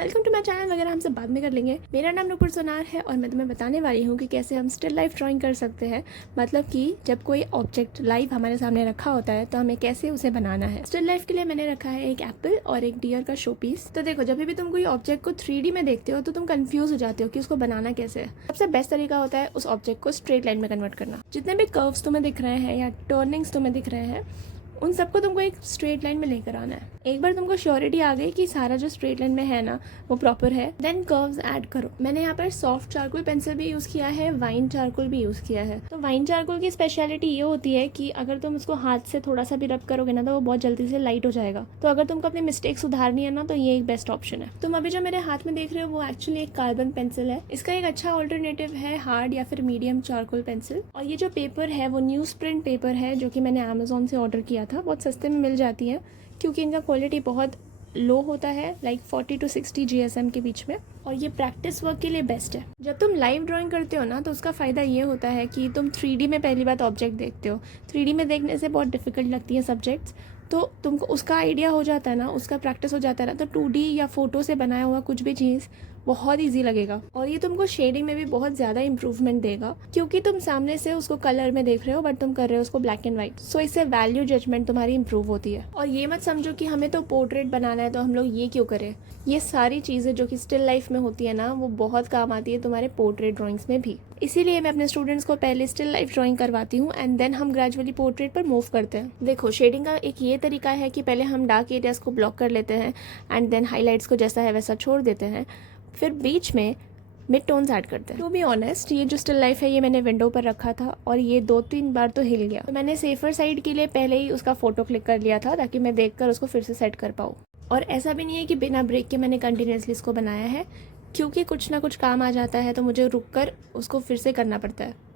Welcome to my channel वगैरह हम सब बाद में कर लेंगे। मेरा नाम नुपुर सोनार है और मैं तुम्हें बताने वाली हूँ कि कैसे हम स्टिल लाइफ ड्राइंग कर सकते हैं। मतलब कि जब कोई ऑब्जेक्ट लाइव हमारे सामने रखा होता है तो हमें कैसे उसे बनाना है। स्टिल लाइफ के लिए मैंने रखा है एक एप्पल और एक डियर का शो पीस। तो देखो, जब भी तुम कोई ऑब्जेक्ट को 3D में देखते हो तो तुम कंफ्यूज हो जाते हो कि उसको बनाना कैसे है। सबसे बेस्ट तरीका होता है उस ऑब्जेक्ट को स्ट्रेट लाइन में कन्वर्ट करना। जितने भी कर्व्स तुम्हें दिख रहे हैं या टर्निंग्स तुम्हें दिख रहे हैं उन सबको तुमको एक स्ट्रेट लाइन में लेकर आना है। एक बार तुमको श्योरिटी आ गई कि सारा जो स्ट्रेट लाइन में है ना वो प्रॉपर है, देन कर्व्स ऐड करो। मैंने यहाँ पर सॉफ्ट चारकोल पेंसिल भी यूज़ किया है, वाइन चारकोल भी यूज़ किया है। तो वाइन चारकोल की स्पेशलिटी ये होती है कि अगर तुम उसको हाथ से थोड़ा सा भी रब करोगे ना तो वो बहुत जल्दी से लाइट हो जाएगा। तो अगर तुमको अपनी मिस्टेक सुधारनी है ना तो ये एक बेस्ट ऑप्शन है। तुम अभी जो मेरे हाथ में देख रहे हो वो एक्चुअली एक कार्बन पेंसिल है। इसका एक अच्छा ऑल्टरनेटिव है हार्ड या फिर मीडियम चारकोल पेंसिल। और ये जो पेपर है वो न्यूज़ प्रिंट पेपर है जो कि मैंने अमेजोन से ऑर्डर किया था। बहुत सस्ते में मिल जाती है क्योंकि इनका क्वालिटी बहुत लो होता है, लाइक 40 to 60 GSM के बीच में। और ये प्रैक्टिस वर्क के लिए बेस्ट है। जब तुम लाइव ड्राइंग करते हो ना तो उसका फ़ायदा ये होता है कि तुम 3D में पहली बात ऑब्जेक्ट देखते हो। 3D में देखने से बहुत डिफिकल्ट लगती है सब्जेक्ट्स, तो तुमको उसका आइडिया हो जाता है ना, उसका प्रैक्टिस हो जाता है ना, तो 2D या फोटो से बनाया हुआ कुछ भी चीज़ बहुत ईजी लगेगा। और ये तुमको शेडिंग में भी बहुत ज़्यादा इंप्रूवमेंट देगा क्योंकि तुम सामने से उसको कलर में देख रहे हो बट तुम कर रहे हो उसको ब्लैक एंड वाइट। सो इससे वैल्यू जजमेंट तुम्हारी इंप्रूव होती है। और ये मत समझो कि हमें तो पोर्ट्रेट बनाना है तो हम लोग ये क्यों करें। ये सारी चीज़ें जो कि स्टिल लाइफ में होती है ना वो बहुत काम आती है तुम्हारे पोर्ट्रेट ड्राइंग्स में भी। इसीलिए मैं अपने स्टूडेंट्स को पहले स्टिल लाइफ ड्राइंग करवाती हूँ एंड देन हम ग्रेजुअली पोर्ट्रेट पर मूव करते हैं। देखो, शेडिंग का एक ये तरीका है कि पहले हम डार्क एरियाज को ब्लॉक कर लेते हैं एंड देन हाईलाइट्स को जैसा है वैसा छोड़ देते हैं, फिर बीच में मिड टोन्स ऐड करते हैं। टू बी ऑनेस्ट, ये जो स्टिल लाइफ है ये मैंने विंडो पर रखा था और ये 2-3 बार तो हिल गया। तो मैंने सेफर साइड के लिए पहले ही उसका फोटो क्लिक कर लिया था ताकि मैं देखकर उसको फिर से सेट कर पाऊँ। और ऐसा भी नहीं है कि बिना ब्रेक के मैंने कंटिन्यूसली इसको बनाया है, क्योंकि कुछ ना कुछ काम आ जाता है तो मुझे रुक कर उसको फिर से करना पड़ता है।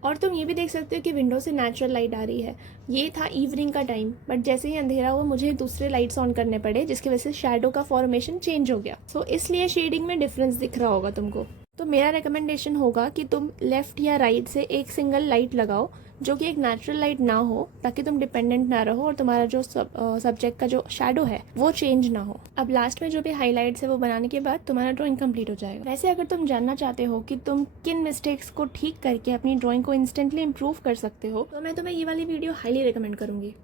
और तुम ये भी देख सकते हो कि विंडो से नेचुरल लाइट आ रही है। ये था इवनिंग का टाइम, बट जैसे ही अंधेरा हुआ मुझे दूसरे लाइट्स ऑन करने पड़े जिसकी वजह से शैडो का फॉर्मेशन चेंज हो गया। सो इसलिए शेडिंग में डिफरेंस दिख रहा होगा तुमको। तो मेरा रिकमेंडेशन होगा कि तुम लेफ्ट या राइट से एक सिंगल लाइट लगाओ जो कि एक नेचुरल लाइट ना हो, ताकि तुम डिपेंडेंट ना रहो और तुम्हारा जो सब्जेक्ट का जो शैडो है वो चेंज ना हो। अब लास्ट में जो भी हाईलाइट्स है वो बनाने के बाद तुम्हारा ड्राइंग कंप्लीट हो जाएगा। वैसे अगर तुम जानना चाहते हो कि तुम किन मिस्टेक्स को ठीक करके अपनी ड्राइंग को इंस्टेंटली इंप्रूव कर सकते हो तो मैं तुम्हें ये वाली वीडियो हाईली रिकमेंड करूंगी।